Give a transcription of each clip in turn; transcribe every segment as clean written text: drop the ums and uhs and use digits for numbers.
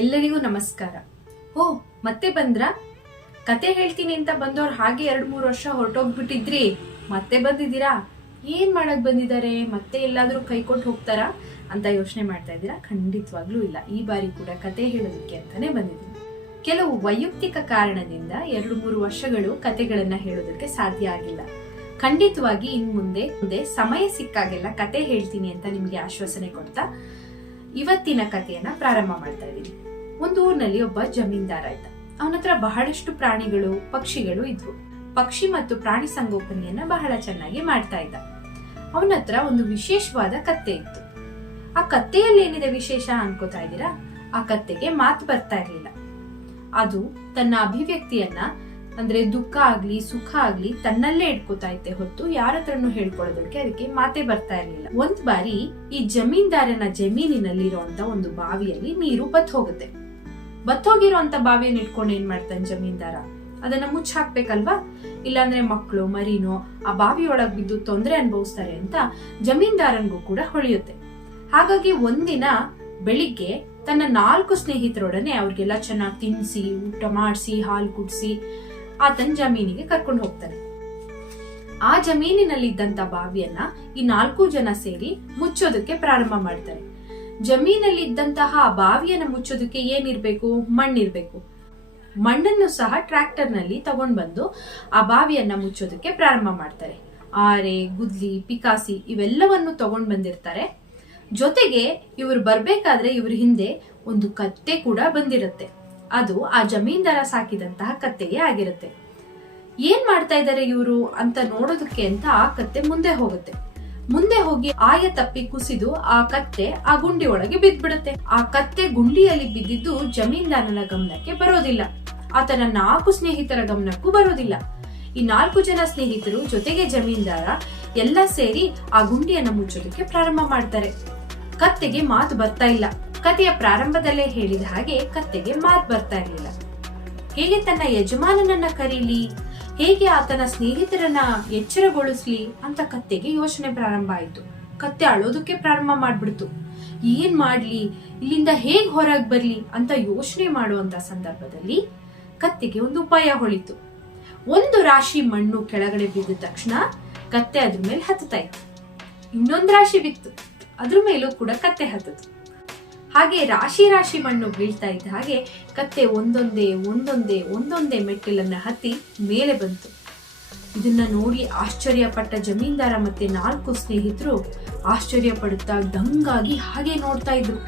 ಎಲ್ಲರಿಗೂ ನಮಸ್ಕಾರ. ಮತ್ತೆ ಬಂದ್ರಾ? ಕತೆ ಹೇಳ್ತೀನಿ ಅಂತ ಬಂದವ್ರು ಹಾಗೆ 2-3 ವರ್ಷ ಹೊರಟೋಗ್ಬಿಟ್ಟಿದ್ರಿ, ಮತ್ತೆ ಬಂದಿದ್ದೀರಾ? ಏನ್ ಮಾಡಕ್ ಬಂದಿದ್ದಾರೆ? ಮತ್ತೆ ಎಲ್ಲಾದ್ರೂ ಕೈ ಕೊಟ್ಟು ಹೋಗ್ತಾರಾ ಅಂತ ಯೋಚನೆ ಮಾಡ್ತಾ ಇದ್ದೀರಾ? ಖಂಡಿತವಾಗ್ಲೂ ಇಲ್ಲ. ಈ ಬಾರಿ ಕೂಡ ಕತೆ ಹೇಳೋದಕ್ಕೆ ಅಂತಾನೆ ಬಂದಿದ್ದೀನಿ. ಕೆಲವು ವೈಯಕ್ತಿಕ ಕಾರಣದಿಂದ 2-3 ವರ್ಷಗಳು ಕತೆಗಳನ್ನ ಹೇಳೋದಕ್ಕೆ ಸಾಧ್ಯ ಆಗಿಲ್ಲ. ಖಂಡಿತವಾಗಿ ಇನ್ ಮುಂದೆ ಸಮಯ ಸಿಕ್ಕಾಗೆಲ್ಲ ಕತೆ ಹೇಳ್ತೀನಿ ಅಂತ ನಿಮ್ಗೆ ಆಶ್ವಾಸನೆ ಕೊಡ್ತಾ ಇವತ್ತಿನ ಕಥೆಯನ್ನ ಪ್ರಾರಂಭ ಮಾಡ್ತಾ ಇದ್ದೀನಿ. ಒಂದು ಊರಿನಲ್ಲಿ ಒಬ್ಬ ಜಮೀನ್ದಾರ ಇದ್ದ. ಅವನ ಹತ್ರ ಬಹಳಷ್ಟು ಪ್ರಾಣಿಗಳು, ಪಕ್ಷಿಗಳು ಇದ್ವು. ಪಕ್ಷಿ ಮತ್ತು ಪ್ರಾಣಿ ಸಂಗೋಪನೆಯನ್ನ ಬಹಳ ಚೆನ್ನಾಗಿ ಮಾಡ್ತಾ ಇದ್ದ. ಅವನ ಹತ್ರ ಒಂದು ವಿಶೇಷವಾದ ಕತ್ತೆ ಇತ್ತು. ಆ ಕತ್ತೆಯಲ್ಲಿ ಏನಿದೆ ವಿಶೇಷ ಅನ್ಕೋತಾ ಇದ್ದೀರಾ? ಆ ಕತ್ತೆಗೆ ಮಾತು ಬರ್ತಾ ಇರ್ಲಿಲ್ಲ. ಅದು ತನ್ನ ಅಭಿವ್ಯಕ್ತಿಯನ್ನ, ಅಂದ್ರೆ ದುಃಖ ಆಗ್ಲಿ ಸುಖ ಆಗ್ಲಿ ತನ್ನಲ್ಲೇ ಇಟ್ಕೋತಾ ಇತ್ತೆ ಹೊತ್ತು ಯಾರ ಹತ್ರನು ಹೇಳ್ಕೊಳ್ಳೋದಕ್ಕೆ ಅದಕ್ಕೆ ಮಾತೇ ಬರ್ತಾ ಇರ್ಲಿಲ್ಲ. ಒಂದ್ ಬಾರಿ ಈ ಜಮೀನ್ದಾರನ ಜಮೀನಿನಲ್ಲಿರುವಂತ ಒಂದು ಬಾವಿಯಲ್ಲಿ ನೀರು ಬತ್ತೋಗುತ್ತೆ. ಬತ್ತೋಗಿರುವಂತ ಬಾವಿಯನ್ನು ಇಟ್ಕೊಂಡು ಏನ್ ಮಾಡ್ತಾನೆ ಜಮೀನ್ದಾರ? ಅದನ್ನ ಮುಚ್ಚಾಕ್ಬೇಕಲ್ವಾ? ಇಲ್ಲಾಂದ್ರೆ ಮಕ್ಕಳು ಮರಿನೋ ಆ ಬಾವಿಯೊಳಗ್ ಬಿದ್ದು ತೊಂದರೆ ಅನುಭವಿಸ್ತಾರೆ ಅಂತ ಜಮೀನ್ದಾರನ್ಗೂ ಕೂಡ ಹೊಳೆಯುತ್ತೆ. ಹಾಗಾಗಿ ಒಂದಿನ ಬೆಳಿಗ್ಗೆ ತನ್ನ 4 ಸ್ನೇಹಿತರೊಡನೆ ಅವ್ರಿಗೆಲ್ಲ ಚೆನ್ನಾಗಿ ತಿನ್ಸಿ, ಊಟ ಮಾಡಿಸಿ, ಹಾಲು ಕುಡಿಸಿ ಆತನ ಜಮೀನಿಗೆ ಕರ್ಕೊಂಡು ಹೋಗ್ತಾನೆ. ಆ ಜಮೀನಿನಲ್ಲಿದ್ದಂತ ಬಾವಿಯನ್ನ ಈ 4 ಜನ ಸೇರಿ ಮುಚ್ಚೋದಕ್ಕೆ ಪ್ರಾರಂಭ ಮಾಡ್ತಾರೆ. ಜಮೀನಲ್ಲಿ ಇದ್ದಂತಹ ಬಾವಿಯನ್ನ ಮುಚ್ಚೋದಕ್ಕೆ ಏನಿರ್ಬೇಕು? ಮಣ್ಣಿರ್ಬೇಕು. ಮಣ್ಣನ್ನು ಸಹ ಟ್ರ್ಯಾಕ್ಟರ್ ನಲ್ಲಿ ತಗೊಂಡ್ ಬಂದು ಆ ಬಾವಿಯನ್ನ ಮುಚ್ಚೋದಕ್ಕೆ ಪ್ರಾರಂಭ ಮಾಡ್ತಾರೆ. ಆರೆ, ಗುದ್ಲಿ, ಪಿಕಾಸಿ ಇವೆಲ್ಲವನ್ನು ತಗೊಂಡ್ ಬಂದಿರ್ತಾರೆ. ಜೊತೆಗೆ ಇವ್ರು ಬರ್ಬೇಕಾದ್ರೆ ಇವ್ರ ಹಿಂದೆ ಒಂದು ಕತ್ತೆ ಕೂಡ ಬಂದಿರುತ್ತೆ. ಅದು ಆ ಜಮೀನ್ದಾರ ಸಾಕಿದಂತಹ ಕತ್ತೆಗೆ ಆಗಿರುತ್ತೆ. ಏನ್ ಮಾಡ್ತಾ ಇದ್ದಾರೆ ಇವರು ಅಂತ ನೋಡೋದಕ್ಕೆ ಅಂತ ಆ ಕತ್ತೆ ಮುಂದೆ ಹೋಗುತ್ತೆ. ಮುಂದೆ ಹೋಗಿ ಆಯ ತಪ್ಪಿ ಕುಸಿದು ಆ ಕತ್ತೆ ಆ ಗುಂಡಿ ಒಳಗೆ ಬಿದ್ದ್ಬಿಡುತ್ತೆ. ಆ ಕತ್ತೆ ಗುಂಡಿಯಲ್ಲಿ ಬಿದ್ದಿದ್ದು ಜಮೀನ್ದಾರನ ಗಮನಕ್ಕೆ ಬರೋದಿಲ್ಲ. ಆತನ 4 ಸ್ನೇಹಿತರ ಗಮನಕ್ಕೂ ಬರೋದಿಲ್ಲ. ಈ 4 ಜನ ಸ್ನೇಹಿತರು ಜೊತೆಗೆ ಜಮೀನ್ದಾರ ಎಲ್ಲ ಸೇರಿ ಆ ಗುಂಡಿಯನ್ನ ಮುಚ್ಚೋದಕ್ಕೆ ಪ್ರಾರಂಭ ಮಾಡ್ತಾರೆ. ಕತ್ತೆಗೆ ಮಾತು ಬರ್ತಾ ಇಲ್ಲ. ಕಥೆಯ ಪ್ರಾರಂಭದಲ್ಲೇ ಹೇಳಿದ ಹಾಗೆ ಕತ್ತೆಗೆ ಮಾತು ಬರ್ತಾ ಇರಲಿಲ್ಲ. ಹೇಗೆ ತನ್ನ ಯಜಮಾನನನ್ನ ಕರೀಲಿ, ಹೇಗೆ ಆತನ ಸ್ನೇಹಿತರನ್ನ ಎಚ್ಚರಗೊಳಿಸ್ಲಿ ಅಂತ ಕತ್ತೆಗೆ ಯೋಚನೆ ಪ್ರಾರಂಭ ಆಯ್ತು. ಕತ್ತೆ ಅಳೋದಕ್ಕೆ ಪ್ರಾರಂಭ ಮಾಡ್ಬಿಡ್ತು. ಏನ್ ಮಾಡ್ಲಿ, ಇಲ್ಲಿಂದ ಹೇಗ್ ಹೊರಗ್ ಬರ್ಲಿ ಅಂತ ಯೋಚನೆ ಮಾಡುವಂತ ಸಂದರ್ಭದಲ್ಲಿ ಕತ್ತೆಗೆ ಒಂದು ಉಪಾಯ ಹೊಳಿತು. ಒಂದು ರಾಶಿ ಮಣ್ಣು ಕೆಳಗಡೆ ಬಿದ್ದ ತಕ್ಷಣ ಕತ್ತೆ ಅದ್ರ ಮೇಲೆ ಹತ್ತುತ್ತಾ ಇತ್ತು. ಇನ್ನೊಂದು ರಾಶಿ ಬಿತ್ತು, ಅದ್ರ ಮೇಲೂ ಕೂಡ ಕತ್ತೆ ಹತ್ತಿತು. ಹಾಗೆ ರಾಶಿ ರಾಶಿ ಮಣ್ಣು ಬೀಳ್ತಾ ಇದ್ದ ಹಾಗೆ ಕತ್ತೆ ಒಂದೊಂದೇ ಮೆಟ್ಟಿಲನ್ನ ಹತ್ತಿ ಮೇಲೆ ಬಂತು. ಇದನ್ನ ನೋಡಿ ಆಶ್ಚರ್ಯಪಟ್ಟ ಜಮೀನ್ದಾರ ಮತ್ತೆ 4 ಸ್ನೇಹಿತರು ಆಶ್ಚರ್ಯ ಪಡುತ್ತಾ ದಂಗಾಗಿ ಹಾಗೆ ನೋಡ್ತಾ ಇದ್ರು.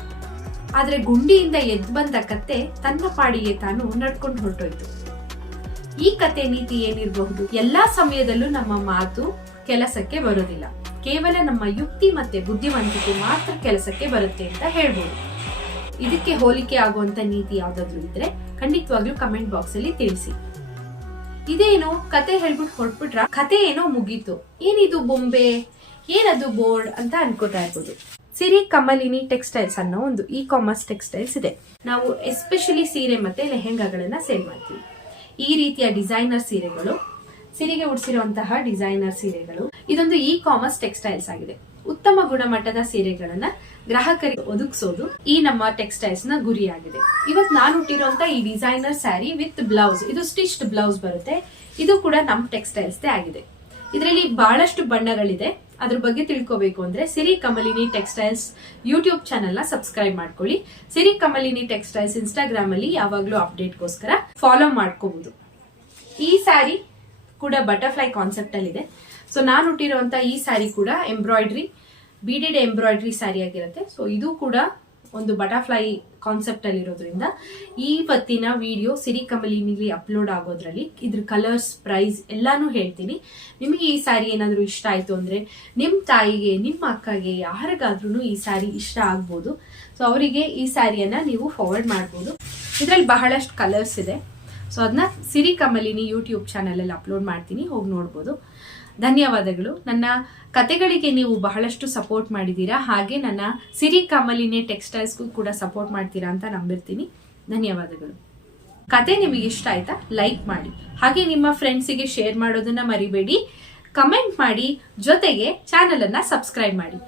ಆದ್ರೆ ಗುಂಡಿಯಿಂದ ಎದ್ದು ಬಂದ ಕತ್ತೆ ತನ್ನ ಪಾಡಿಗೆ ತಾನು ನಡ್ಕೊಂಡು ಹೊರಟೋಯ್ತು. ಈ ಕತೆ ನೀತಿ ಏನಿರಬಹುದು? ಎಲ್ಲಾ ಸಮಯದಲ್ಲೂ ನಮ್ಮ ಮಾತು ಕೆಲಸಕ್ಕೆ ಬರೋದಿಲ್ಲ. ಕೇವಲ ನಮ್ಮ ಯುಕ್ತಿ ಮತ್ತೆ ಬುದ್ಧಿವಂತಿಕೆ ಮಾತ್ರ ಕೆಲಸಕ್ಕೆ ಬರುತ್ತೆ ಅಂತ ಹೇಳ್ಬೋದು. ಇದಕ್ಕೆ ಹೋಲಿಕೆ ಆಗುವಂತ ನೀತಿ ಯಾವ್ದಾದ್ರು ಇದ್ರೆ ಖಂಡಿತವಾಗ್ಲೂ ಕಮೆಂಟ್ ಬಾಕ್ಸ್ ಅಲ್ಲಿ ತಿಳಿಸಿ. ಇದೇನು ಕತೆ ಹೇಳ್ಬಿಟ್ಟು ಹೊರಟ್ಬಿಟ್ರ? ಕತೆ ಏನೋ ಮುಗೀತು. ಏನಿದು ಬೊಂಬೆ, ಏನದು ಬೋರ್ಡ್ ಅಂತ ಅನ್ಕೋತಾ ಇರ್ಬೋದು. ಸಿರಿ ಕಮಲಿನಿ ಟೆಕ್ಸ್ಟೈಲ್ಸ್ ಅನ್ನೋ ಒಂದು ಇ-ಕಾಮರ್ಸ್ ಟೆಕ್ಸ್ಟೈಲ್ಸ್ ಇದೆ. ನಾವು ಎಸ್ಪೆಷಲಿ ಸೀರೆ ಮತ್ತೆ ಲೆಹೆಂಗಾಗಳನ್ನ ಸೇಲ್ ಮಾಡ್ತೀವಿ. ಈ ರೀತಿಯ ಡಿಸೈನರ್ ಸೀರೆಗಳು, ಸಿರಿಗೆ ಉಡಿಸಿರುವಂತಹ ಡಿಸೈನರ್ ಸೀರೆಗಳು, ಇದೊಂದು ಇ-ಕಾಮರ್ಸ್ ಟೆಕ್ಸ್ಟೈಲ್ಸ್ ಆಗಿದೆ. ಉತ್ತಮ ಗುಣಮಟ್ಟದ ಸೀರೆಗಳನ್ನ ಗ್ರಾಹಕರಿಗೆ ಒದಗಿಸೋದು ಈ ನಮ್ಮ ಟೆಕ್ಸ್ಟೈಲ್ಸ್ ನ ಗುರಿಯಾಗಿದೆ. ಇವತ್ತು ನಾನು ಹುಟ್ಟಿರುವಂತ ಈ ಡಿಸೈನರ್ ಸ್ಯಾರಿ ವಿತ್ ಬ್ಲೌಸ್, ಇದು ಸ್ಟಿಚ್ಡ್ ಬ್ಲೌಸ್ ಬರುತ್ತೆ. ಇದು ಕೂಡ ನಮ್ಮ ಟೆಕ್ಸ್ಟೈಲ್ಸ್ ಆಗಿದೆ. ಇದರಲ್ಲಿ ಬಹಳಷ್ಟು ಬಣ್ಣಗಳಿದೆ. ಅದ್ರ ಬಗ್ಗೆ ತಿಳ್ಕೋಬೇಕು ಅಂದ್ರೆ ಸಿರಿ ಕಮಲಿನಿ ಟೆಕ್ಸ್ಟೈಲ್ಸ್ ಯೂಟ್ಯೂಬ್ ಚಾನೆಲ್ ನ ಸಬ್ಸ್ಕ್ರೈಬ್ ಮಾಡ್ಕೊಳ್ಳಿ. ಸಿರಿ ಕಮಲಿನಿ ಟೆಕ್ಸ್ಟೈಲ್ಸ್ ಇನ್ಸ್ಟಾಗ್ರಾಮ್ ಅಲ್ಲಿ ಯಾವಾಗ್ಲೂ ಅಪ್ಡೇಟ್ಗೋಸ್ಕರ ಫಾಲೋ ಮಾಡ್ಕೋಬಹುದು. ಈ ಸ್ಯಾರಿ ಕೂಡ ಬಟರ್ಫ್ಲೈ ಕಾನ್ಸೆಪ್ಟ್ ಅಲ್ಲಿ ಇದೆ. ಸೊ ನಾನು ಹುಟ್ಟಿರುವಂತ ಈ ಸ್ಯಾರಿ ಕೂಡ ಎಂಬ್ರಾಯ್ಡ್ರಿ, ಬೀಡೆಡ್ ಎಂಬ್ರಾಯ್ಡ್ರಿ ಸ್ಯಾರಿ ಆಗಿರುತ್ತೆ. ಸೊ ಇದು ಕೂಡ ಒಂದು ಬಟರ್ಫ್ಲೈ ಕಾನ್ಸೆಪ್ಟ್ ಅಲ್ಲಿ ಇರೋದ್ರಿಂದ ಇವತ್ತಿನ ವಿಡಿಯೋ ಸಿರಿ ಕಮಲಿನಿಲಿ ಅಪ್ಲೋಡ್ ಆಗೋದ್ರಲ್ಲಿ ಇದ್ರ ಕಲರ್ಸ್, ಪ್ರೈಸ್ ಎಲ್ಲಾನು ಹೇಳ್ತೀನಿ. ನಿಮಗೆ ಈ ಸ್ಯಾರಿ ಏನಾದ್ರು ಇಷ್ಟ ಆಯ್ತು ಅಂದ್ರೆ ನಿಮ್ ತಾಯಿಗೆ, ನಿಮ್ಮ ಅಕ್ಕಗೆ, ಯಾರಿಗಾದ್ರೂ ಈ ಸ್ಯಾರಿ ಇಷ್ಟ ಆಗ್ಬೋದು. ಸೊ ಅವರಿಗೆ ಈ ಸ್ಯಾರಿಯನ್ನ ನೀವು ಫಾರ್ವರ್ಡ್ ಮಾಡ್ಬೋದು. ಇದ್ರಲ್ಲಿ ಬಹಳಷ್ಟು ಕಲರ್ಸ್ ಇದೆ. ಸೊ ಅದನ್ನ ಸಿರಿ ಕಮಲಿನಿ ಯೂಟ್ಯೂಬ್ ಚಾನೆಲ್ ಅಲ್ಲಿ ಅಪ್ಲೋಡ್ ಮಾಡ್ತೀನಿ, ಹೋಗಿ ನೋಡ್ಬೋದು. ಧನ್ಯವಾದಗಳು. ನನ್ನ ಕತೆಗಳಿಗೆ ನೀವು ಬಹಳಷ್ಟು ಸಪೋರ್ಟ್ ಮಾಡಿದ್ದೀರಾ. ಹಾಗೆ ನನ್ನ ಸಿರಿ ಕಮಲಿನಿ ಟೆಕ್ಸ್ಟೈಲ್ಸ್ಗೂ ಕೂಡ ಸಪೋರ್ಟ್ ಮಾಡ್ತೀರಾ ಅಂತ ನಂಬಿರ್ತೀನಿ. ಧನ್ಯವಾದಗಳು. ಕತೆ ನಿಮಗೆ ಇಷ್ಟ ಆಯ್ತಾ? ಲೈಕ್ ಮಾಡಿ. ಹಾಗೆ ನಿಮ್ಮ ಫ್ರೆಂಡ್ಸಿಗೆ ಶೇರ್ ಮಾಡೋದನ್ನ ಮರಿಬೇಡಿ. ಕಮೆಂಟ್ ಮಾಡಿ. ಜೊತೆಗೆ ಚಾನೆಲ್ ಅನ್ನ ಸಬ್ಸ್ಕ್ರೈಬ್ ಮಾಡಿ.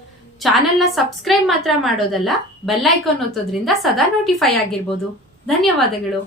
ಚಾನೆಲ್ನ ಸಬ್ಸ್ಕ್ರೈಬ್ ಮಾತ್ರ ಮಾಡೋದಲ್ಲ, ಬೆಲ್ ಐಕಾನ್ ಒತ್ತೋದ್ರಿಂದ ಸದಾ ನೋಟಿಫೈ ಆಗಿರ್ಬೋದು. ಧನ್ಯವಾದಗಳು.